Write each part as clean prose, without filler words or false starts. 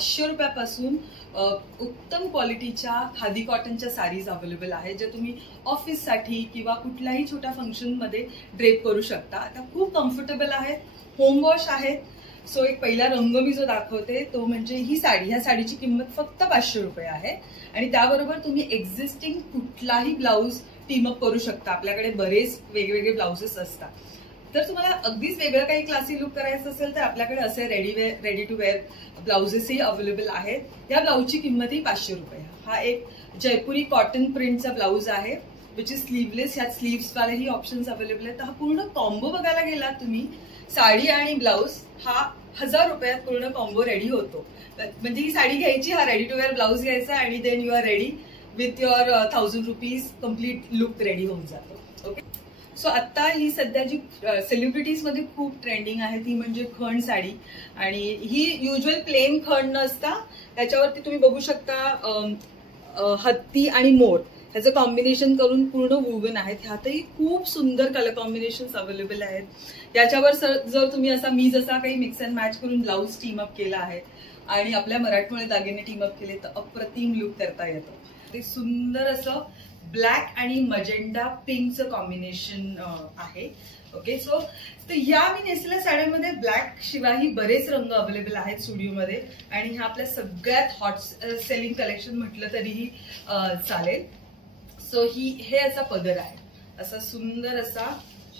500 रुपयापासून उत्तम क्वालिटीच्या खादी कॉटनच्या साडीज अवेलेबल आहेत, ज्या तुम्ही ऑफिससाठी किंवा कुठल्याही छोट्या फंक्शनमध्ये ड्रेप करू शकता. आता खूप कम्फर्टेबल आहेत, होम वॉश आहेत. सो एक पहिला रंग मी जो दाखवते तो म्हणजे ही साडी. ह्या साडीची किंमत फक्त 500 रुपये आहे आणि त्याबरोबर तुम्ही एक्झिस्टिंग कुठलाही ब्लाऊज टीमअप करू शकता. आपल्याकडे बरेच वेगवेगळे ब्लाउजेस असतात. तर तुम्हाला अगदीच वेगळं काही क्लासी लुक करायचं असेल तर आपल्याकडे असे रेडी टू वेअर ब्लाउजेसही अवेलेबल आहेत. या ब्लाऊजची किंमतही 500 रुपये. हा एक जयपुरी कॉटन प्रिंटचा ब्लाऊज आहे विच इज स्लीवलेस. ह्यात स्लीव्स वालेही ऑप्शन्स अवेलेबल आहेत. तर हा पूर्ण कॉम्बो बघायला गेला तुम्ही, साडी आणि ब्लाऊज, हा 1000 रुपयात पूर्ण कॉम्बो रेडी होतो. म्हणजे ही साडी घ्यायची, हा रेडी टू वेअर ब्लाऊज घ्यायचा आणि then you are ready with your 1000 rupees complete look ready होऊन जातो. ओके. सो आता ही सध्या जी सेलिब्रिटीज मध्ये खूप ट्रेंडिंग आहे ती म्हणजे खण साडी. आणि ही युज्युअल प्लेन खण नसता, त्याच्यावरती तुम्ही बघू शकता हत्ती आणि मोर ह्याचं कॉम्बिनेशन करून पूर्ण वुवन आहेत. ह्यातही खूप सुंदर कलर कॉम्बिनेशन अवेलेबल आहेत. याच्यावर जर तुम्ही असा मी जसा काही मिक्स अँड मॅच करून ब्लाऊज टीमअप केला आहे आणि आपल्या मराठमोळे दागिने टीमअप केले तर अप्रतिम लुक करता येतं. ते सुंदर असं ब्लॅक आणि मजेंडा पिंकचं कॉम्बिनेशन आहे. ओके. सो तर या मी नेसलेल्या साड्यांमध्ये ब्लॅक शिवायही बरेच रंग अवेलेबल आहेत स्टुडिओमध्ये आणि ह्या आपल्या सगळ्यात हॉट सेलिंग कलेक्शन म्हटलं तरीही चालेल. सो हे असा पदर आहे, असा सुंदर असा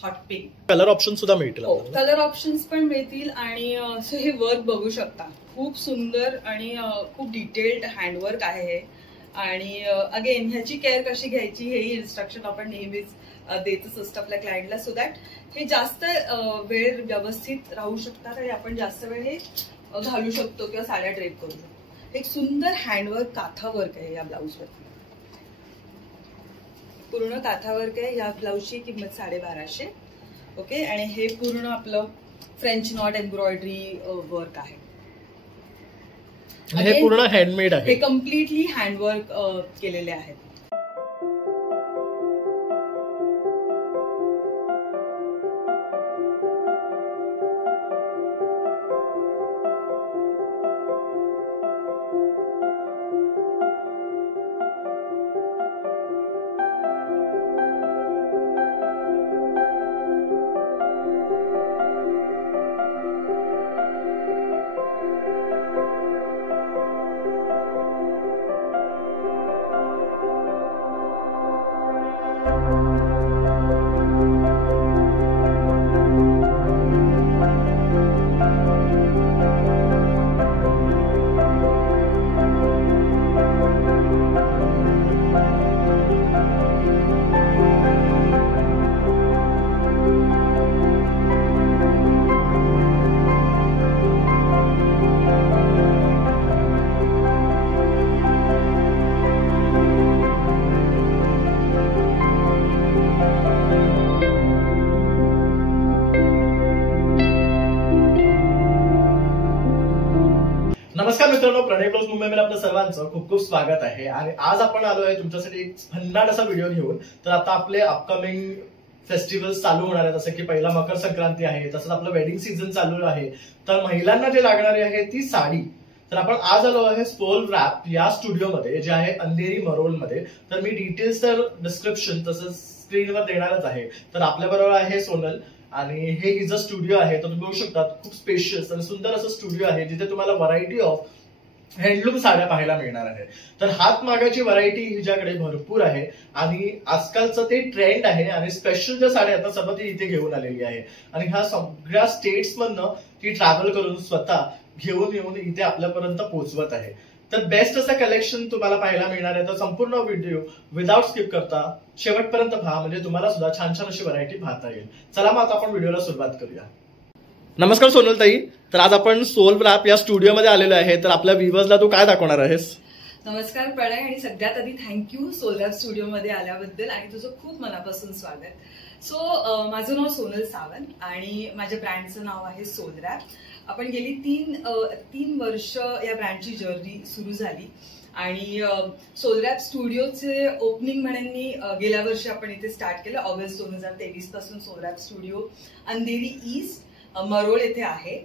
हॉट पिंक. कलर ऑप्शन सुद्धा मिळतील. कलर ऑप्शन्स पण मिळतील. आणि सो हे वर्क बघू शकता, खूप सुंदर आणि खूप डिटेल्ड हँडवर्क आहे हे. आणि अगेन ह्याची केअर कशी घ्यायची हेही इन्स्ट्रक्शन आपण नेहमीच देतच असतो आपल्या क्लायंटला, सो दॅट हे जास्त वेळ व्यवस्थित राहू शकतात आणि आपण जास्त वेळ हे घालू शकतो किंवा साड्या ड्रेप करू शकतो. एक सुंदर हँडवर्क काथावर्क आहे या ब्लाऊजवरती, पूर्ण काथावर्क आहे. या ब्लाऊजची किंमत 1250. ओके. आणि हे पूर्ण आपलं फ्रेंच नॉट एम्ब्रॉयडरी वर्क आहे. हे पूर्ण हँडमेड आहे. हे कम्प्लिटली हँडवर्क केलेले आहेत. नमस्कार मित्रांनो, प्रणय ब्लाउज मुंबईमध्ये आपलं सर्वांचं खूप खूप स्वागत आहे. आणि आज आपण आलो आहे तुमच्यासाठी एक भन्नाट असा व्हिडिओ घेऊन. तर आता आपले अपकमिंग फेस्टिवल्स चालू होणार आहेत, जसं की पहिला मकर संक्रांती आहे, तसंच आपलं वेडिंग सीझन चालू आहे. तर महिलांना जे लागणारी आहे ती साडी. तर आपण आज आलो आहे सोल रॅप या स्टुडिओमध्ये, जे आहे अंधेरी मरोलमध्ये. तर मी डिटेल्स तर डिस्क्रिप्शन तसंच स्क्रीनवर देणारच आहे. तर आपल्या बरोबर आहे सोनल आणि हे हिचं स्टुडिओ आहे. तर तुम्ही बघू शकता खूप स्पेशियस आणि सुंदर असं स्टुडिओ आहे, जिथे तुम्हाला व्हरायटी ऑफ हँडलूम साड्या पाहायला मिळणार आहे. तर हात मागाची व्हरायटी हिच्याकडे भरपूर आहे आणि आजकालचं ते ट्रेंड आहे. आणि स्पेशल ज्या साड्या आता सर्व ती इथे घेऊन आलेली आहे आणि ह्या सगळ्या स्टेट्स मधनं ती ट्रॅव्हल करून स्वतः घेऊन येऊन इथे आपल्यापर्यंत पोहोचवत आहे. तर बेस्ट असं कलेक्शन तुम्हाला पाहायला मिळणार आहे. तर संपूर्ण व्हिडिओ विदाउट स्किप करता शेवटपर्यंत पहा, म्हणजे तुम्हाला सुद्धा छान छान अशी व्हरायटी पाहता येईल. चला मग आता आपण व्हिडिओला सुरुवात करूया. नमस्कार सोनल ताई. तर आज आपण सोल रॅप या स्टुडिओमध्ये आलेलो आहे. तर आपल्या व्ह्युअर्सला तू काय दाखवणार आहेस? नमस्कार प्रणय, आणि सगळ्यात आधी थँक्यू सोल रॅप स्टुडिओमध्ये आल्याबद्दल आणि तुझं खूप मनापासून स्वागत. सो माझं नाव सोनल सावंत आणि माझ्या ब्रँडचं नाव आहे सोल रॅप. आपण गेली तीन वर्ष या ब्रँडची जर्नी सुरू झाली आणि सोल रॅप स्टुडिओचे ओपनिंग म्हणून मी गेल्या वर्षी आपण इथे स्टार्ट केलं. ऑगस्ट 2023 पासून Soul Wrap studio Andheri East Marol येथे आहे.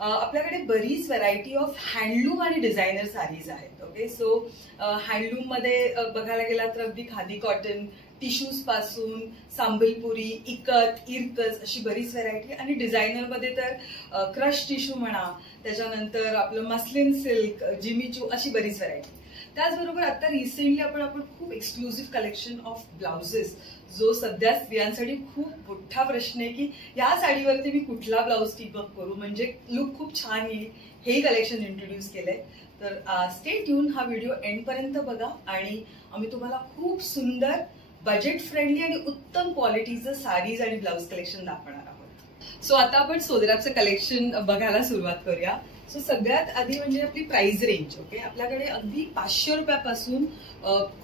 आपल्याकडे बरीच व्हरायटी ऑफ हँडलूम आणि डिझायनर साडीज आहेत. ओके, सो हँडलूम मध्ये बघायला गेला तर अगदी खादी कॉटन, टिश्यूज पासून सांबलपुरी, इकत, इरकस अशी बरीच व्हरायटी, आणि डिझायनर मध्ये तर क्रश टिश्यू म्हणा, त्याच्यानंतर आपलं मस्लिन सिल्क, जिमीचू अशी बरीच व्हरायटी. त्याचबरोबर आता रिसेंटली आपण खूप एक्सक्लुझिव्ह कलेक्शन ऑफ ब्लाउजेस, जो सध्या स्त्रियांसाठी खूप मोठा प्रश्न आहे की या साडीवरती मी कुठला ब्लाउज टिपअप करू म्हणजे लुक खूप छान येईल, हे कलेक्शन इंट्रोड्यूस केलंय. तर स्टे ट्यून, हा व्हिडिओ एंड पर्यंत बघा आणि आम्ही तुम्हाला खूप सुंदर बजेट फ्रेंडली आणि उत्तम क्वालिटीचं साडीज आणि ब्लाउज कलेक्शन दाखवणार आहोत. सो आता आपण सोदराचं कलेक्शन बघायला सुरुवात करूया. सो सगळ्यात आधी म्हणजे आपली प्राइस रेंज. ओके, आपल्याकडे अगदी 500 रुपयापासून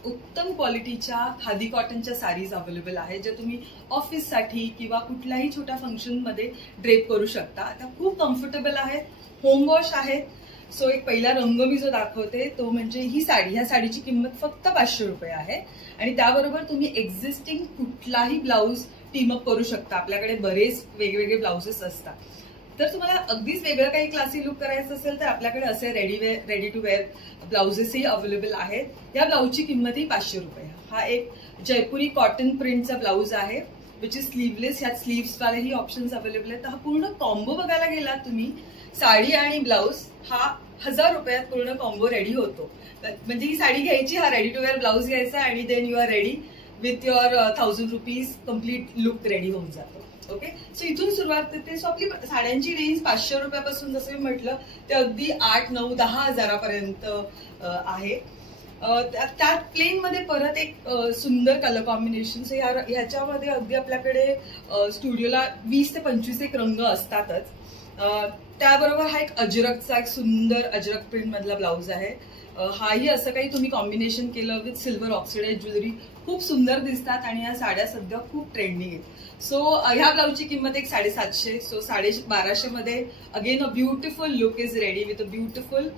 उत्तम क्वालिटीच्या खादी कॉटनच्या साडीज अवेलेबल आहेत, ज्या तुम्ही ऑफिससाठी किंवा कुठल्याही छोट्या फंक्शनमध्ये ड्रेप करू शकता. त्या खूप कम्फर्टेबल आहेत, होम वॉश आहेत. सो एक पहिला रंग मी जो दाखवते तो म्हणजे ही साडी. ह्या साडीची किंमत फक्त 500 रुपये आहे आणि त्याबरोबर तुम्ही एक्झिस्टिंग कुठलाही ब्लाऊज टीमअप करू शकता. आपल्याकडे बरेच वेगवेगळे ब्लाउजेस असतात. तर तुम्हाला अगदीच वेगळं काही क्लासी लुक करायचं असेल तर आपल्याकडे असे रेडी टू वेअर ब्लाउजेसही अवेलेबल आहेत. या ब्लाऊजची किंमतही 500 रुपये. हा एक जयपुरी कॉटन प्रिंटचा ब्लाऊज आहे, विच इज स्लीवलेस. ह्यात स्लीव्स वालेही ऑप्शन्स अवेलेबल आहेत. तर हा पूर्ण कॉम्बो बघायला गेला तुम्ही, साडी आणि ब्लाऊज, हा 1000 रुपयात पूर्ण कॉम्बो रेडी होतो. म्हणजे ही साडी घ्यायची, हा रेडी टू वेअर ब्लाऊज घ्यायचा आणि then you are ready with your 1000 rupees complete look ready होऊन जातो. ओके, सो इथून सुरुवात करते. सो आपली साड्यांची रेंज 500 रुपयापासून जसं मी म्हटलं ते अगदी 8, 9, 10 हजारापर्यंत आहे. त्यात प्लेन मध्ये परत एक सुंदर कलर कॉम्बिनेशन. ह्याच्यामध्ये अगदी आपल्याकडे स्टुडिओला 20 ते 25 एक रंग असतातच. त्याबरोबर हा एक अजरकचा एक सुंदर अजरक प्रिंट मधला ब्लाऊज आहे. हाही असं काही तुम्ही कॉम्बिनेशन केलं विथ सिल्वर ऑक्सिडाइज ज्वेलरी, खूप सुंदर दिसतात आणि या साड्या सध्या खूप ट्रेंडिंग आहेत. सो ह्या ब्लाऊजची किंमत एक 750. सो 1250 मध्ये again a beautiful look is ready with a beautiful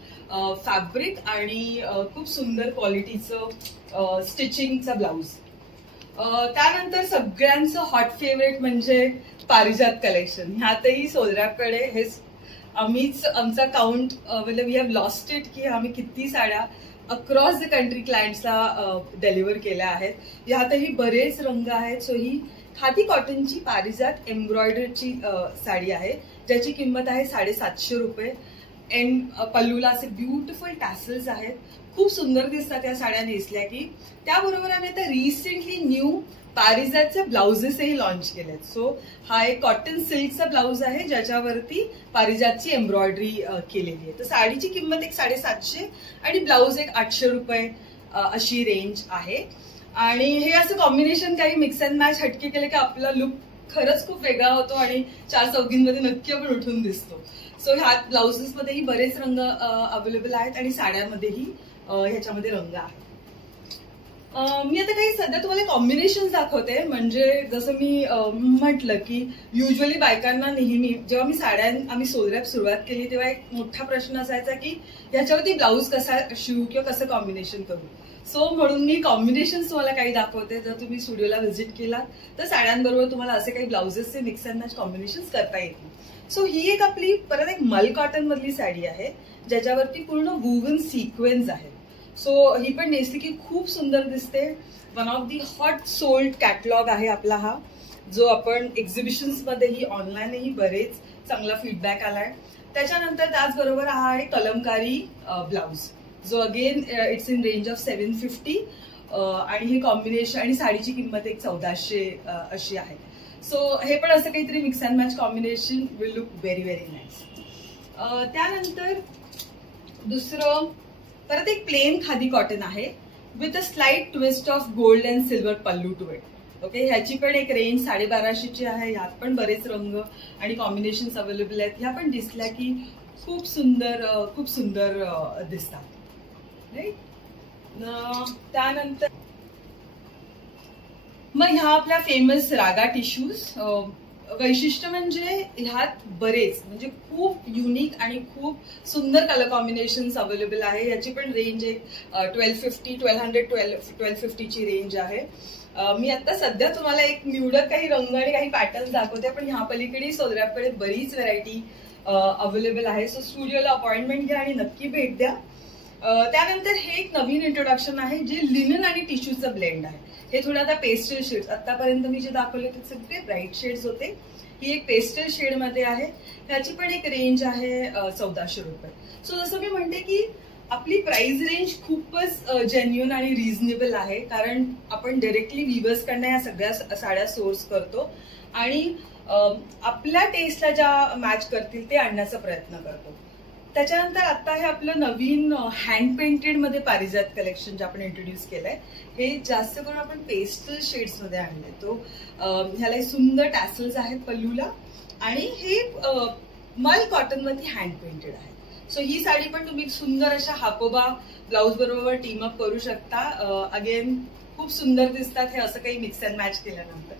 fabric आणि खूप सुंदर क्वालिटीचं स्टिचिंगचा ब्लाऊज. त्यानंतर सगळ्यांचं हॉट फेवरेट म्हणजे पारिजात कलेक्शन. ह्यातही सोदऱ्याकडे हे आमचा count we have lost it की आम्ही किती साड्या अक्रॉस द कंट्री क्लायंट्सला डिलिव्हर केल्या आहेत. यातही बरेच रंग आहेत. सो ही खादी कॉटनची पारिजात एम्ब्रॉयडरीची साडी आहे, ज्याची किंमत आहे 750 रुपये. एंड पल्लूला असे ब्युटिफुल टॅसल्स आहेत, खूप सुंदर दिसतात या साड्या नेसल्या की. त्याबरोबर आम्ही आता रिसेंटली न्यू पारिजातचे ब्लाउजेसही लॉन्च केलेत. सो हा एक कॉटन सिल्कचा ब्लाऊज आहे ज्याच्यावरती पारिजातची एम्ब्रॉयडरी केलेली आहे. तर साडीची किंमत एक 750 आणि ब्लाऊज एक 800 रुपये अशी रेंज आहे. आणि हे असं कॉम्बिनेशन काही मिक्स अँड मॅच हटके केले की आपला लुक खरंच खूप वेगळा होतो आणि 4 चौघींमध्ये नक्की आपण उठून दिसतो. सो ह्यात ब्लाउजेसमध्येही बरेच रंग अवेलेबल आहेत आणि साड्यांमध्येही ह्याच्यामध्ये रंग आहेत. मी आता काही सध्या तुम्हाला कॉम्बिनेशन दाखवते. म्हणजे जसं मी म्हटलं की युजली बायकांना नेहमी जेव्हा आम्ही सोदऱ्यात सुरुवात केली तेव्हा एक मोठा प्रश्न असायचा की ह्याच्यावरती ब्लाऊज कसा शिवू किंवा कसं कॉम्बिनेशन करू. सो म्हणून मी कॉम्बिनेशन तुम्हाला काही दाखवते. जर तुम्ही स्टुडिओला व्हिजिट केला तर साड्यांबरोबर तुम्हाला असे काही ब्लाउजेसचे मिक्स अँड मॅच कॉम्बिनेशन करता येतील. सो ही एक आपली परत एक मल कॉटन मधली साडी आहे ज्याच्यावरती पूर्ण वुवन सिक्वेन्स आहेत. सो ही पण नेसली की खूप सुंदर दिसते. One of the hot sold catalogue आहे आपला हा, जो आपण एक्झिबिशन्स मध्येही ऑनलाईनही बरेच चांगला फीडबॅक आलाय. त्याच्यानंतर त्याचबरोबर हा आहे कलमकारी ब्लाऊज, जो again it's in range of 750 आणि हे कॉम्बिनेशन आणि साडीची किंमत एक 1400 अशी आहे. सो हे पण असं काहीतरी mix and match combination will look very very nice. त्यानंतर दुसरं परत एक प्लेन खादी कॉटन आहे with a slight twist of gold and silver pallu to it. Okay, ह्याची पण एक रेंज 1250ची आहे. ह्यात पण बरेच रंग आणि कॉम्बिनेशन अवेलेबल आहेत. ह्या पण दिसल्या की खूप सुंदर दिसतात. राईट. त्यानंतर मग ह्या आपल्या फेमस रागा टिश्यूज. वैशिष्ट्य म्हणजे ह्यात बरेच म्हणजे खूप युनिक आणि खूप सुंदर कलर कॉम्बिनेशन्स अवेलेबल आहे. याची पण रेंज एक 1250 ची रेंज आहे. मी आता सध्या तुम्हाला एक निवडक काही रंग आणि काही पॅटर्न दाखवते, पण ह्या पलीकडे सोदऱ्याकडे बरीच व्हरायटी अवेलेबल आहे. सो स्टुडिओला अपॉइंटमेंट घ्या आणि नक्की भेट द्या. त्यानंतर हे एक नवीन इंट्रोडक्शन आहे जे लिनन आणि टिश्यूचं ब्लेंड आहे. हे थोडं आता पेस्टल शेड्स, आतापर्यंत मी जे दाखवले ते सगळे ब्राईट शेड्स होते. ही एक पेस्टल शेड मध्ये आहे. ह्याची पण एक रेंज आहे 1400 रुपये. सो जसं मी म्हणते की आपली प्राइस रेंज खूपच जेन्युइन आणि रिझनेबल आहे, कारण आपण डायरेक्टली व्हिवर्स कडनं या सगळ्या साड्या सोर्स करतो आणि आपल्या टेस्टला ज्या मॅच करतील ते आणण्याचा प्रयत्न करतो. त्याच्यानंतर आता हे आपलं नवीन हँड पेंटेड मध्ये पारिजात कलेक्शन जे आपण इंट्रोड्यूस केलंय, हे जास्त करून आपण पेस्टल शेड्स मध्ये आणले. तो ह्याला सुंदर टॅसल्स आहेत पल्लूला आणि हे मल कॉटन मध्ये हँड पेंटेड आहे. सो ही साडी पण तुम्ही सुंदर अशा हाकोबा ब्लाउज बरोबर टीम अप करू शकता. अगेन खूप सुंदर दिसतात हे असं काही मिक्स अँड मॅच केल्यानंतर.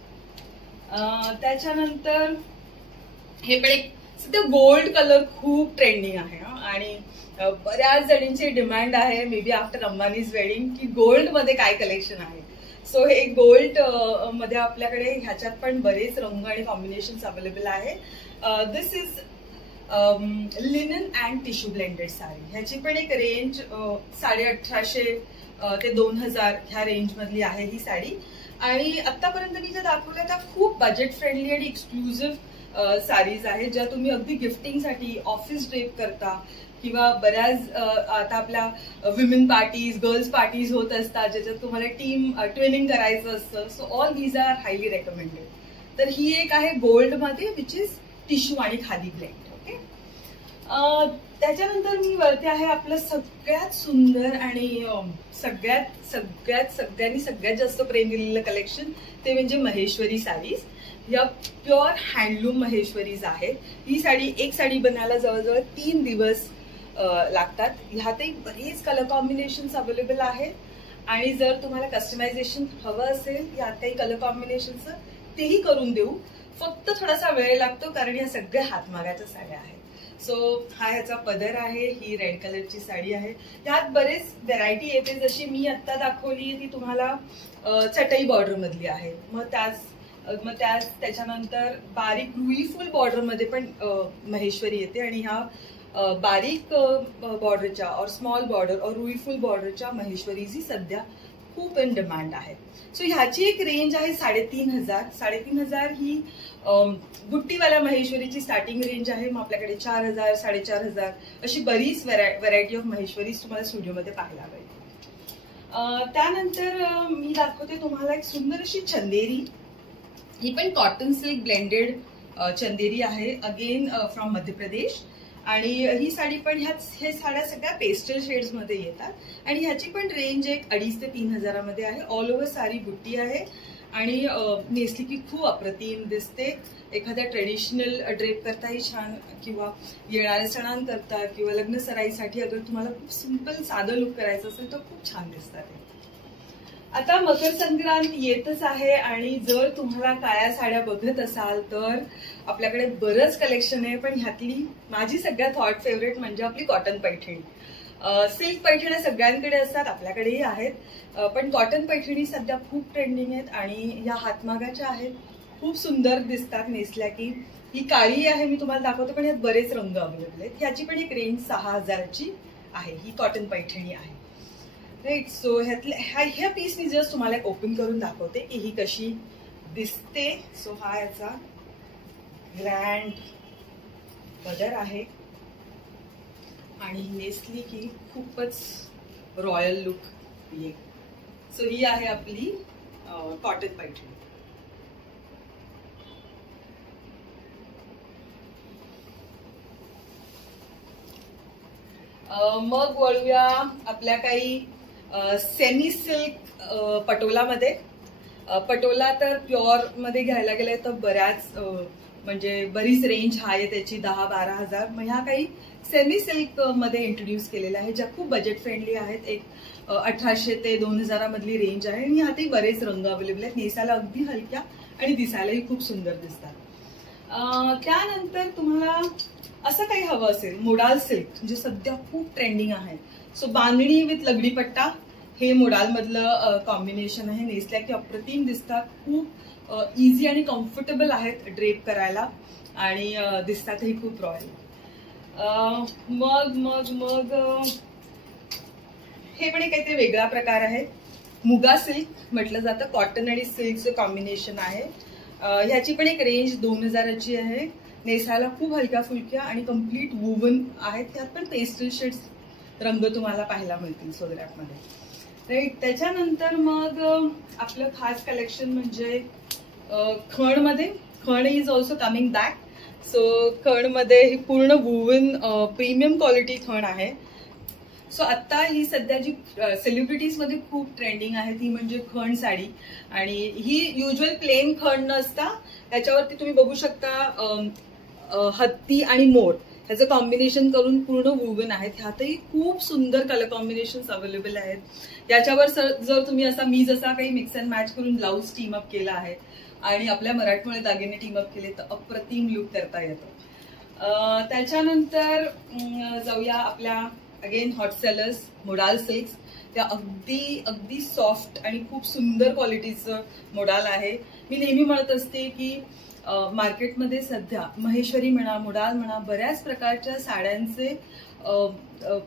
त्याच्यानंतर हे पण एक सध्या गोल्ड कलर खूप ट्रेंडिंग आहे आणि बऱ्याच जणींची डिमांड आहे may be after Ambanis wedding की गोल्ड मध्ये काय कलेक्शन आहे. सो हे गोल्ड मध्ये आपल्याकडे ह्याच्यात पण बरेच रंग आणि कॉम्बिनेशन अवेलेबल आहे. This is linen and tissue blended sari. ह्याची पण एक रेंज 1850 ते 2000 ह्या रेंज मधली आहे ही साडी. आणि आतापर्यंत मी ज्या दाखवल्या त्या खूप बजेट फ्रेंडली आणि एक्सक्लुझिव्ह साडीज आहेत ज्या तुम्ही अगदी गिफ्टिंगसाठी ऑफिस ड्रेप करता किंवा बऱ्याच आता आपल्या विमेन पार्टीज गर्ल्स पार्टीज होत असतात ज्याच्यात तुम्हाला टीम ट्रेनिंग करायचं असतं. So all these are highly recommended. तर ही एक आहे गोल्ड मध्ये विच इज टिश्यू आणि खादी ब्लेंड. ओके. त्याच्यानंतर मी वरती आहे आपलं सगळ्यात सुंदर आणि सगळ्यांनी सगळ्यात जास्त प्रेम दिलेलं कलेक्शन ते म्हणजे महेश्वरी साडीज. या प्युअर हँडलूम महेश्वरीज आहेत. ही साडी एक साडी बनायला जवळजवळ 3 दिवस लागतात. ह्यातही बरेच कलर कॉम्बिनेशन अवेलेबल आहेत आणि जर तुम्हाला कस्टमायझेशन हवं असेल यात काही कलर कॉम्बिनेशनचं तेही करून देऊ. फक्त थोडासा वेळ लागतो कारण या सगळ्या हातमागाच्या साड्या आहेत. सो हा ह्याचा पदर आहे. ही रेड कलरची साडी आहे. यात बरेच व्हरायटी येते. जशी मी आता दाखवली ती तुम्हाला चटई बॉर्डर मधली आहे. मग त्याच्यानंतर बारीक रुईफुल बॉर्डर मध्ये पण महेश्वरी येते आणि ह्या बारीक बॉर्डरच्या और स्मॉल बॉर्डर और रुईफुल बॉर्डरच्या महेश्वरीची सध्या खूप इन डिमांड आहे. सो ह्याची एक रेंज आहे 3500. 3500 ही बुट्टीवाल्या महेश्वरीची स्टार्टिंग रेंज आहे. मग आपल्याकडे 4000 4500 अशी बरीच व्हरायटी ऑफ महेश्वरीज तुम्हाला स्टुडिओमध्ये पाहायला मिळते. त्यानंतर मी दाखवते तुम्हाला एक सुंदर अशी चंदेरी. ही पण कॉटन सिल्क ब्लेंडेड चंदेरी आहे. Again from Madhya Pradesh. आणि ही साडी पण हे साड्या सगळ्या पेस्टल शेड्स मध्ये येतात आणि ह्याची पण रेंज एक 2500 ते 3000 मध्ये आहे. ऑल ओव्हर साडी बुट्टी आहे आणि नेसली की खूप अप्रतिम दिसते. एखाद्या ट्रेडिशनल ड्रेप करताही छान किंवा येणाऱ्या सणांकरता किंवा लग्न सराईसाठी अगर तुम्हाला खूप सिंपल साधं लुक करायचं असेल तर खूप छान दिसतात. आता मकर संक्रांत येतच आहे आणि जर तुम्हाला काळ्या साड्या बघत असाल तर आपल्याकडे बरंच कलेक्शन आहे. पण ह्यातली माझी सगळ्यात हॉट फेवरेट म्हणजे आपली कॉटन पैठणी. सिल्क पैठण्या सगळ्यांकडे असतात, आपल्याकडेही आहेत. पण कॉटन पैठणी सध्या खूप ट्रेंडिंग आहेत आणि या हातमागाच्या आहेत. खूप सुंदर दिसतात नेसल्या की. ही काळी आहे मी तुम्हाला दाखवते पण यात बरेच रंग अवेलेबल आहेत. ह्याची पण एक रेंज 6000ची आहे. ही कॉटन पैठणी आहे. राईट. सो ह्या पीस मी जस्ट तुम्हाला एक ओपन करून दाखवते की ही कशी दिसते. सो हा याचा ग्रँड पदर आहे आणि नेसली की खूपच रॉयल लुक येईल. सो ही आहे आपली कॉटन पैठणी. मग वळूया आपल्या काही सेमी सिल्क पटोलामध्ये. पटोला तर प्युअर मध्ये घ्यायला गेले तर बऱ्याच म्हणजे बरीच रेंज आहे त्याची 10-12 हजार. मग ह्या काही सेमी सिल्क मध्ये इंट्रोड्यूस केलेल्या आहेत ज्या खूप बजेट फ्रेंडली आहेत. एक 1800 ते 2000 मधली रेंज आहे आणि ह्यातही बरेच रंग अवेलेबल आहेत. नेसायला अगदी हलक्या आणि दिसायलाही खूप सुंदर दिसतात. त्यानंतर तुम्हाला असं काही हवं असेल मोडाल सिल्क जे सध्या खूप ट्रेंडिंग आहे. सो बांधणी विथ लगडी पट्टा हे मोडाल मधलं कॉम्बिनेशन आहे. नेसल्या की अप्रतिम दिसतात. खूप इझी आणि कम्फर्टेबल आहेत ड्रेप करायला आणि दिसतातही खूप रॉयल. मग मग मग हे पण एक काहीतरी वेगळा प्रकार आहे. मुगा सिल्क म्हटलं जातं, कॉटन आणि सिल्कचं कॉम्बिनेशन आहे. ह्याची पण एक रेंज 2000ची आहे. नेसायला खूप हलक्या फुलक्या आणि कम्प्लीट वुवन आहेत. त्यात पण पेस्टल शेड्स रंग तुम्हाला पाहायला मिळतील सोग्राफमध्ये. राईट. त्याच्यानंतर मग आपलं खास कलेक्शन म्हणजे खणमध्ये. Khan is also coming back. So खणमध्ये ही पूर्ण वुवन प्रीमियम क्वालिटी खण आहे. सो आता ही सध्या जी सेलिब्रिटीज मध्ये खूप ट्रेंडिंग आहे ती म्हणजे खण साडी. आणि ही युज्युअल प्लेन खण नसता, त्याच्यावरती तुम्ही बघू शकता हत्ती आणि मोर ह्याचं कॉम्बिनेशन करून पूर्ण वुवन आहेत. ह्यातही खूप सुंदर कलर कॉम्बिनेशन अवेलेबल आहेत. याच्यावर जर तुम्ही मी जसा काही मिक्स अँड मॅच करून ब्लाऊज टीम अप केला आहे आणि आपल्या मराठमोळे दागिने टीम अप केले तर अप्रतिम लुक करता येतो. त्याच्यानंतर जाऊया आपल्या again hot sellers modal silks. त्या अगदी सॉफ्ट आणि खूप सुंदर क्वालिटीचं मोडाल आहे. मी नेहमी म्हणत असते की मार्केटमध्ये सध्या महेश्वरी म्हणा, मोडाल म्हणा, बऱ्याच प्रकारच्या साड्यांचे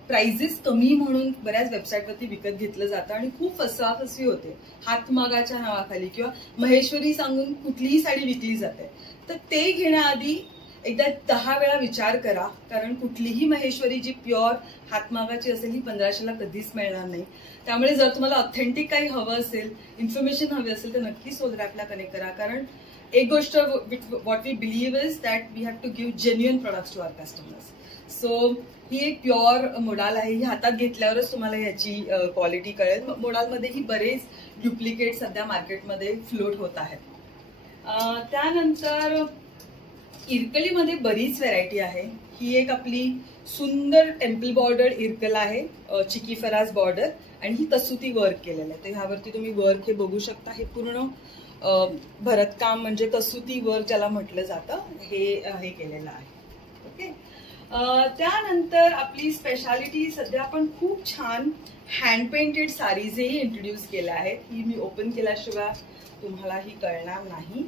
प्राइजेस कमी म्हणून बऱ्याच वेबसाईटवरती विकत घेतलं जातं आणि खूप फसवाफसवी होते हातमागाच्या नावाखाली, किंवा महेश्वरी सांगून कुठलीही साडी विकली जाते. तर ते घेण्याआधी एकदा 10 वेळा विचार करा, कारण कुठलीही महेश्वरी जी प्युअर हातमागाची असेल ही 1500ला कधीच मिळणार नाही. त्यामुळे जर तुम्हाला ऑथेंटिक काही हवं असेल, इन्फॉर्मेशन हवी असेल तर नक्की सोग्राफला कनेक्ट करा. कारण एक गोष्ट what we believe is that we have to give genuine products to our customers. So ही एक प्युअर मोडाल आहे. ही हातात घेतल्यावरच तुम्हाला ह्याची क्वालिटी कळेल. मोडालमध्ये ही बरेच डुप्लिकेट सध्या मार्केटमध्ये फ्लोट होत आहेत. त्यानंतर इरकलीमध्ये बरीच व्हरायटी आहे. ही एक आपली सुंदर टेम्पल बॉर्डर इरकल आहे, चिकी फराज बॉर्डर, आणि ही कसूती वर्क केलेलं आहे. तर ह्यावरती तुम्ही वर्क हे बघू शकता. हे पूर्ण भरतकाम म्हणजे कसूती वर्क ज्याला म्हटलं जातं हे केलेलं आहे. ओके. त्यानंतर आपली स्पेशालिटी सध्या आपण खूप छान हँड पेंटेड साडीजही इंट्रोड्यूस केल्या आहेत. ही मी ओपन केल्याशिवाय तुम्हाला ही कळणार नाही.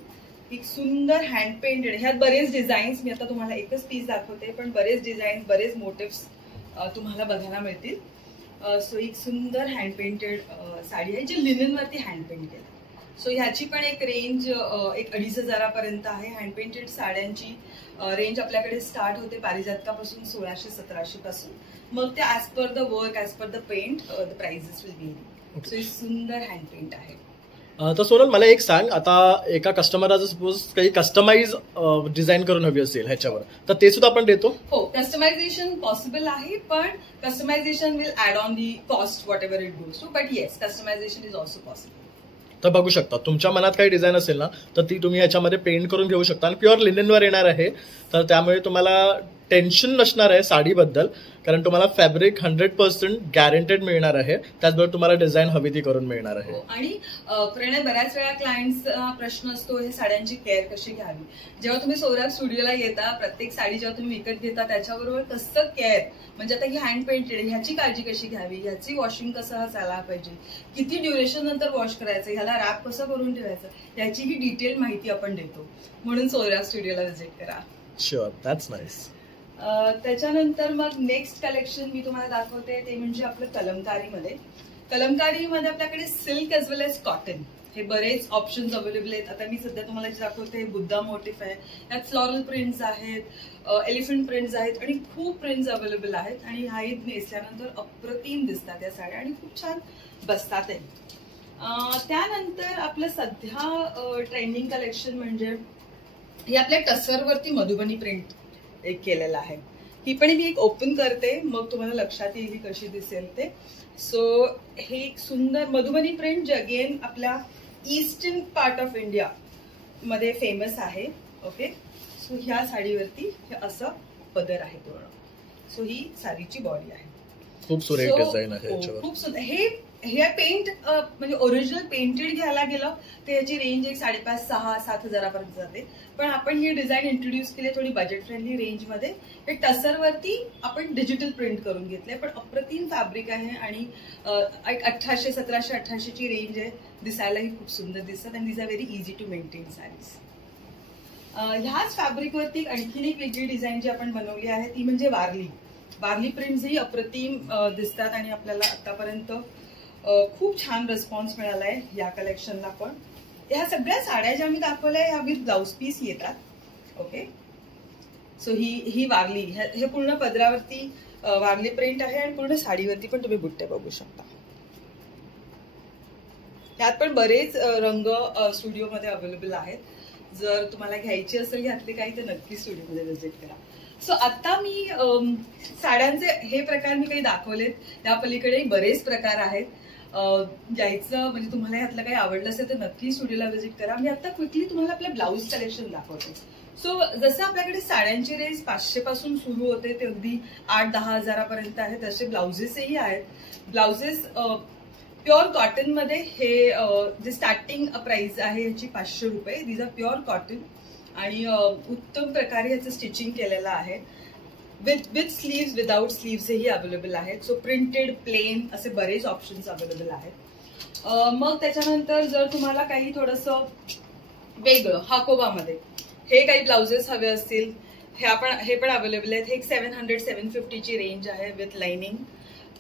एक सुंदर हँड पेंटेड, ह्यात बरेच डिझाईन्स, मी आता तुम्हाला एकच पीस दाखवते पण बरेच डिझाईन्स, बरेच मोटिव्स तुम्हाला बघायला मिळतील. सो एक सुंदर हँड पेंटेड साडी आहे जी लिननवरती हँड पेंट केली. सो ह्याची पण एक रेंज 2500पर्यंत आहे. हँड पेंटेड साड्यांची रेंज आपल्याकडे स्टार्ट होते पारिजातकापासून 1600-1700 पासून. मग ते as per the work, as per the paint the prices will vary. So एक सुंदर हँड पेंट आहे. तर सोनल मला एक सांग, आता एका कस्टमरला सपोज काही कस्टमाइज डिझाईन करून हवी असेल ह्याच्यावर, तर ते सुद्धा आपण देतो? हो, कस्टमायझेशन पॉसिबल आहे, पण customization will add on the cost whatever it goes to, but yes customization is also possible. तर बघू शकता तुमच्या मनात काही डिझाईन असेल ना तर ती तुम्ही ह्याच्यामध्ये पेंट करून घेऊ शकता. आणि प्युअर लिनेनवर येणार आहे, तर त्यामुळे तुम्हाला टेन्शन नसणार आहे साडीबद्दल, कारण तुम्हाला फॅब्रिक 100% गॅरंटेड मिळणार आहे. त्याचबरोबर तुम्हाला डिझाईन हवी ती करून मिळणार आहे. आणि प्रणय, बऱ्याच वेळा क्लायंट्सचा प्रश्न असतो हे साड्यांची केअर कशी घ्यावी. जेव्हा तुम्ही सोग्राफ स्टुडिओला येता, प्रत्येक साडी जेव्हा तुम्ही विकत घेता त्याच्याबरोबर कसं केअर, म्हणजे आता ही हँड पेंटेड, ह्याची काळजी कशी घ्यावी, ह्याची वॉशिंग कसं झाला पाहिजे, किती ड्युरेशन नंतर वॉश करायचं, ह्याला रॅप कसं करून ठेवायचं, याची ही डिटेल माहिती आपण देतो. म्हणून सोग्राफ स्टुडिओला व्हिजिट करा. Sure, that's nice. त्याच्यानंतर मग नेक्स्ट कलेक्शन मी तुम्हाला दाखवते ते म्हणजे आपलं कलमकारीमध्ये. कलमकारीमध्ये आपल्याकडे सिल्क एज वेल एज कॉटन हे बरेच ऑप्शन्स अवेलेबल आहेत. आता मी सध्या तुम्हाला जे दाखवते बुद्धा मोटिफ आहे, यात फ्लॉरल प्रिंट्स आहेत, एलिफंट प्रिंट्स आहेत आणि खूप प्रिंट्स अवेलेबल आहेत. आणि ह्या नेसल्यानंतर अप्रतिम दिसतात या साड्या आणि खूप छान बसतात. त्यानंतर आपलं सध्या ट्रेंडिंग कलेक्शन म्हणजे हे आपल्या टसरवरती मधुबनी प्रिंट एक केलेला आहे. ही पण मी एक ओपन करते, मग तुम्हाला लक्षात येईल कशी दिसेल ते. सो हे एक सुंदर मधुबनी प्रिंट जे अगेन आपल्या ईस्टर्न पार्ट ऑफ इंडिया मध्ये फेमस आहे. ओके. सो ह्या साडीवरती हे असं पदर आहे पूर्ण. सो ही साडीची बॉडी आहे. खूप सुरेख डिझाईन आहे. खूप सुंदर. हे पेंट म्हणजे ओरिजिनल पेंटेड घ्यायला गेलं तर याची रेंज एक 5,500-6,000-7 हजारापर्यंत जाते. पण आपण ही डिझाईन इंट्रोड्यूस केली थोडी बजेट फ्रेंडली रेंजमध्ये. हे टसरवरती आपण डिजिटल प्रिंट करून घेतलंय, पण अप्रतिम फॅब्रिक आहे आणि 1800, 1700, 1800ची रेंज आहे. दिसायलाही खूप सुंदर दिसतात आणि this are very easy to maintain saris. ह्याच फॅब्रिकवरती आणखीन एक वेगळी डिझाईन जी आपण बनवली आहे ती म्हणजे वारली प्रिंट्स ही अप्रतिम दिसतात आणि आपल्याला आतापर्यंत खूप छान रिस्पॉन्स मिळाला आहे या कलेक्शनला. पण ह्या सगळ्या साड्या ज्या मी दाखवल्या ह्या विथ ब्लाउज पीस येतात. ओके, सो ही वारली, हे पूर्ण पदरावरती वारली प्रिंट आहे आणि पूर्ण साडीवरती पण तुम्ही बुट्टे बघू शकता. यात पण बरेच रंग स्टुडिओमध्ये अवेलेबल आहेत. जर तुम्हाला घ्यायची असेल घ्यातले काही तर नक्की स्टुडिओमध्ये व्हिजिट करा. सो आता मी साड्यांचे हे प्रकार मी काही दाखवलेत, त्या पलीकडे बरेच प्रकार आहेत. घ्यायचं म्हणजे तुम्हाला यातलं काही आवडलं असेल तर नक्की स्टुडिओला व्हिजिट करा. मी आता क्विकली तुम्हाला आपलं ब्लाऊज कलेक्शन दाखवते. सो जसं आपल्याकडे साड्यांची रेंज 500 पासून सुरू होते ते अगदी 8-10 हजारापर्यंत आहे, तसे ब्लाउजेसही आहेत. ब्लाउजेस प्युअर कॉटन मध्ये हे जे स्टार्टिंग प्राइस आहे ह्याची 500 रुपये. दीज आर प्युअर कॉटन आणि उत्तम प्रकारे ह्याचं स्टिचिंग केलेलं आहे. विथ स्लीव्स विदाउट स्लीव्स हेही अवेलेबल आहेत. सो प्रिंटेड, प्लेन असे बरेच ऑप्शन्स अवेलेबल आहेत. मग त्याच्यानंतर जर तुम्हाला काही थोडंसं वेगळं हाकोबामध्ये हे काही ब्लाउजेस हवे असतील हे पण अवेलेबल आहेत. हे एक 700-750 ची रेंज आहे विथ लाइनिंग.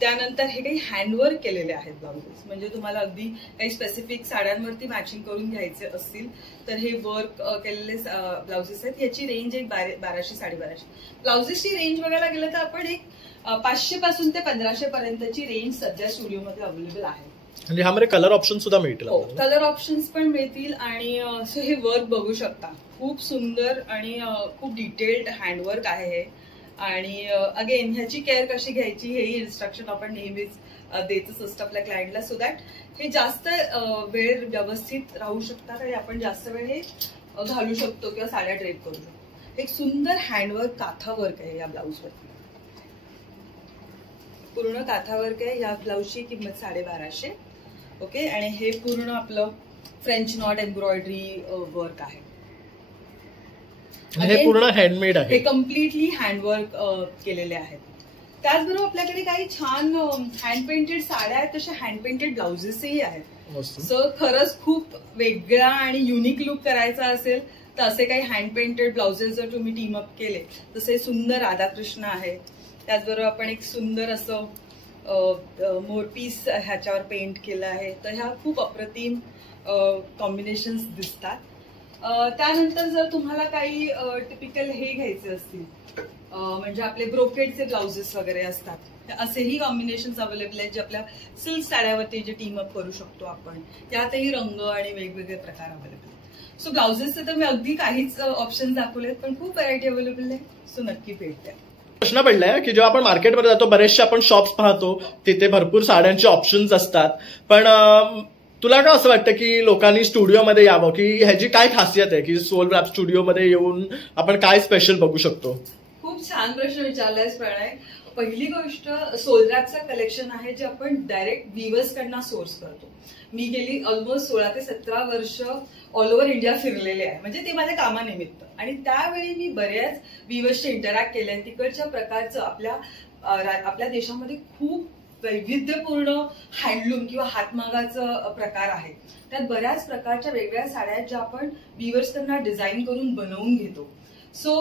त्यानंतर हे काही हँडवर्क केलेले आहेत ब्लाउजेस, म्हणजे तुम्हाला अगदी काही स्पेसिफिक साड्यांवरती मॅचिंग करून घ्यायचे असतील तर हे वर्क केलेले ब्लाउजेस आहेत. याची रेंज एक 1200-1250. ब्लाउजेसची रेंज बघायला गेलं तर आपण एक 500 पासून ते 1500 पर्यंतची रेंज सध्या स्टुडिओमध्ये अवेलेबल आहे. म्हणजे ह्यामध्ये कलर ऑप्शन सुद्धा मिळतील. कलर ऑप्शन्स पण मिळतील आणि सो हे वर्क बघू शकता, खूप सुंदर आणि खूप डिटेल्ड हँडवर्क आहे हे. आणि अगेन ह्याची केअर कशी घ्यायची हेही इन्स्ट्रक्शन आपण नेहमीच देतच असतो आपल्या क्लायंटला, सो दॅट हे जास्त वेळ व्यवस्थित राहू शकतात आणि आपण जास्त वेळ हे घालू शकतो किंवा साड्या ड्रेप करू शकतो. एक सुंदर हँडवर्क काथा वर्क आहे या ब्लाऊजवरती, पूर्ण काथा वर्क आहे. या ब्लाऊजची किंमत 1250. ओके, आणि हे पूर्ण आपलं फ्रेंच नॉट एम्ब्रॉयडरी वर्क आहे. हे पूर्ण हँडमेड आहे, हे कम्प्लिटली हँडवर्क केलेले आहेत. त्याचबरोबर आपल्याकडे काही छान हँड पेंटेड साड्या आहेत, तशा हँड पेंटेड ब्लाउजेसही आहेत. सो खरंच खूप वेगळा आणि युनिक लुक करायचा असेल तर असे काही हँड पेंटेड ब्लाउजेस जर तुम्ही टीम अप केले, तसे सुंदर राधाकृष्ण आहे. त्याचबरोबर आपण एक सुंदर असं मोरपीस ह्याच्यावर पेंट केलं आहे. तर ह्या खूप अप्रतिम कॉम्बिनेशन्स दिसतात. त्यानंतर जर तुम्हाला काही टिपिकल हे घ्यायचे असतील, म्हणजे आपले ब्रोकेडचे ब्लाउजेस वगैरे असतात, असेही कॉम्बिनेशन्स अवेलेबल आहेत जे आपल्या सिल्क साड्यावरती जे टीम अप करू शकतो आपण. त्यातही रंग आणि वेगवेगळे प्रकार अवेलेबल आहेत. सो ब्लाउजेसचे तर मी अगदी काहीच ऑप्शन दाखवलेत, पण खूप व्हरायटी अवेलेबल आहे. सो नक्की भेट द्या. प्रश्न पडलाय की जेव्हा आपण मार्केटमध्ये जातो बरेचसे आपण शॉप्स पाहतो, तिथे भरपूर साड्यांचे ऑप्शन्स असतात, पण तुला काय असं वाटतं की लोकांनी स्टुडिओमध्ये यावं, की ह्याची काय खासियत आहे की सोल रॅप स्टुडिओमध्ये येऊन आपण काय स्पेशल बघू शकतो? खूप छान प्रश्न विचारलायस प्रणय. पहिली गोष्ट, सोल रॅपचं कलेक्शन आहे जे आपण डायरेक्ट व्हीवर्स कडनं सोर्स करतो. मी गेली ऑलमोस्ट 16 ते 17 वर्ष ऑल ओव्हर इंडिया फिरलेले आहे, म्हणजे ते माझ्या कामानिमित्त. आणि त्यावेळी मी बऱ्याच व्हीवर्सशी इंटरॅक्ट केले. तिकडच्या प्रकारचं आपल्या देशामध्ये खूप वैविध्यपूर्ण हँडलूम किंवा हातमागाचं प्रकार आहे. त्यात बऱ्याच प्रकारच्या वेगवेगळ्या साड्या ज्या आपण व्हीवर्सकडनं डिझाईन करून बनवून घेतो. सो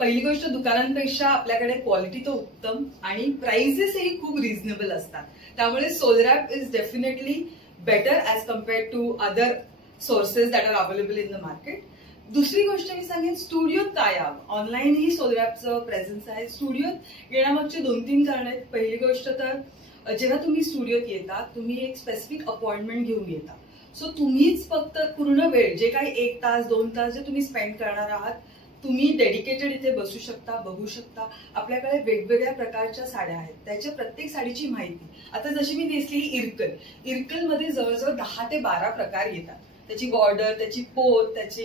पहिली गोष्ट, दुकानांपेक्षा आपल्याकडे क्वालिटी तर उत्तम आणि प्राइसेसही खूप रिझनेबल असतात. त्यामुळे Soul Wrap is definitely better as compared to other sources that are available in the market. दुसरी गोष्ट मी सांगेन, स्टुडिओत काय यावं. ऑनलाईनही सोल रॅपचं प्रेझेन्स आहे. स्टुडिओत येण्यामागची 2-3 कारणं आहेत. पहिली गोष्ट तर जेव्हा तुम्ही स्टुडिओत येता, तुम्ही एक स्पेसिफिक अपॉइंटमेंट घेऊन येता. सो तुम्हीच फक्त पूर्ण वेळ, जे काही 1 तास 2 तास जे तुम्ही स्पेंड करणार आहात, तुम्ही डेडिकेटेड इथे बसू शकता, बघू शकता. आपल्याकडे वेगवेगळ्या प्रकारच्या साड्या आहेत, त्याच्या प्रत्येक साडीची माहिती. आता जशी मी नेसलेली इरकलमध्ये जवळजवळ 10 ते 12 प्रकार येतात. त्याची बॉर्डर, त्याची पोत, त्याची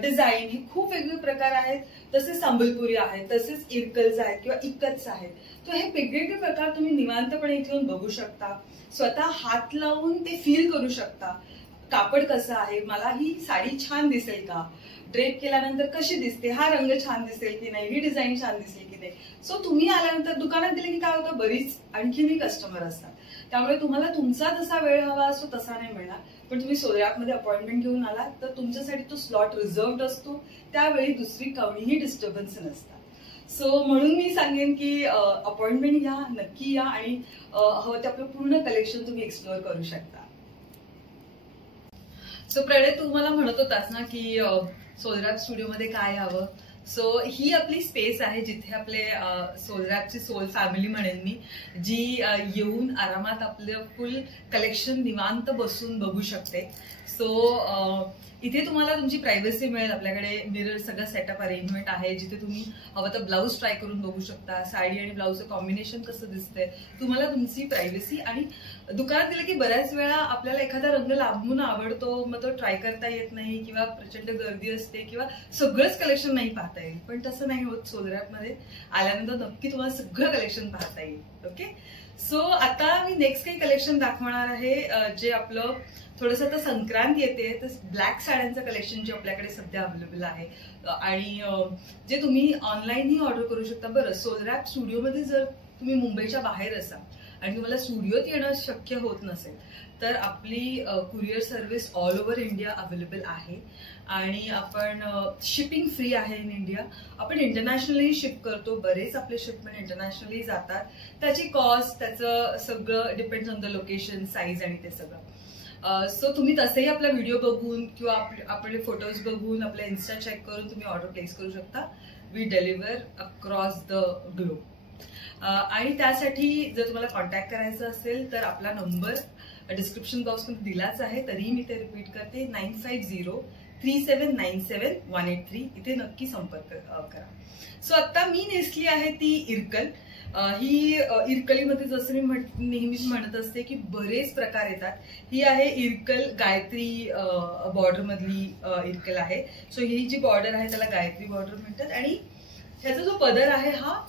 डिझाईन, हे खूप वेगवेगळे प्रकार आहेत. तसेच संबलपुरी आहेत, तसेच इरकल्स आहेत किंवा इक्कच आहेत. तर हे वेगवेगळे प्रकार तुम्ही निवांतपणे इथे येऊन बघू शकता, स्वतः हात लावून ते फील करू शकता. कापड कसं आहे, मला ही साडी छान दिसेल का, ड्रेप केल्यानंतर कशी दिसते, हा रंग छान दिसेल की नाही, ही डिझाईन छान दिसेल की नाही. सो तुम्ही आल्यानंतर दुकानात दिले की काय होतं, बरीच आणखीनही कस्टमर असतात. त्यामुळे तुम्हाला तुमचा जसा वेळ हवा असतो तसा नाही मिळणार, पण तुम्ही सोलरॅपमध्ये अपॉइंटमेंट घेऊन आलात तर तुमच्यासाठी तो स्लॉट रिझर्व्ड असतो, त्यावेळी दुसरी कोणीही डिस्टर्बन्स नसतात. सो म्हणून मी सांगेन की अपॉइंटमेंट घ्या, नक्की या आणि हवं ते आपलं पूर्ण कलेक्शन तुम्ही एक्सप्लोअर करू शकता. सो प्रणय, तू मला म्हणत होतास ना की सोलरॅप स्टुडिओमध्ये काय हवं. सो ही आपली स्पेस आहे जिथे आपले सोलरॅपची सोल फॅमिली म्हणेन मी, जी येऊन आरामात आपलं फुल कलेक्शन निवांत बसून बघू शकते. सो इथे तुम्हाला तुमची प्रायव्हसी मिळेल. आपल्याकडे मिरर सगळं सेटअप अरेंजमेंट आहे, जिथे तुम्ही हवं तर ब्लाऊज ट्राय करून बघू शकता. साडी आणि ब्लाऊजचं कॉम्बिनेशन कसं दिसतंय, तुम्हाला तुमची प्रायव्हसी. आणि दुकानात गेलं की बऱ्याच वेळा आपल्याला एखादा रंग लांबून आवडतो, मग तो ट्राय करता येत नाही किंवा प्रचंड गर्दी असते किंवा सगळंच कलेक्शन नाही पाहता येईल. पण तसं नाही होत. सोलरॅपमध्ये आल्यानंतर नक्की तुम्हाला सगळं कलेक्शन पाहता येईल. ओके. सो आता मी नेक्स्ट काही कलेक्शन दाखवणार आहे, जे आपलं थोडंसं आता संक्रांत येते तर ब्लॅक साड्यांचं कलेक्शन जे आपल्याकडे सध्या अवेलेबल आहे आणि जे तुम्ही ऑनलाईनही ऑर्डर करू शकता. बरं, सोलरॅप स्टुडिओमध्ये जर तुम्ही मुंबईच्या बाहेर असाल आणि तुम्हाला स्टुडिओत येणं शक्य होत नसेल तर आपली courier service all over India available आहे आणि आपण शिपिंग फ्री आहे इन इंडिया. आपण इंटरनॅशनली शिप करतो, बरेच आपले शिपमेंट इंटरनॅशनली जातात. त्याची कॉस्ट, त्याचं सगळं depends on the location, size आणि ते सगळं. सो तुम्ही तसेही आपला व्हिडिओ बघून किंवा आपले फोटोज बघून आपला इन्स्टा चेक करून तुम्ही ऑर्डर प्लेस करू शकता. We deliver across the globe. आणि त्यासाठी जर तुम्हाला कॉन्टॅक्ट करायचं असेल तर आपला नंबर डिस्क्रिप्शन बॉक्समध्ये दिलाच आहे, तरीही मी ते रिपीट करते, 9503797183. इथे नक्की संपर्क करा. सो आता मी नेसली आहे ती इरकल. ही इरकलीमध्ये जसं मी नेहमीच म्हणत असते की बरेच प्रकार येतात. ही आहे इरकल गायत्री बॉर्डर मधली इरकल आहे. सो ही जी बॉर्डर आहे त्याला गायत्री बॉर्डर म्हणतात आणि ह्याचा जो पदर आहे हा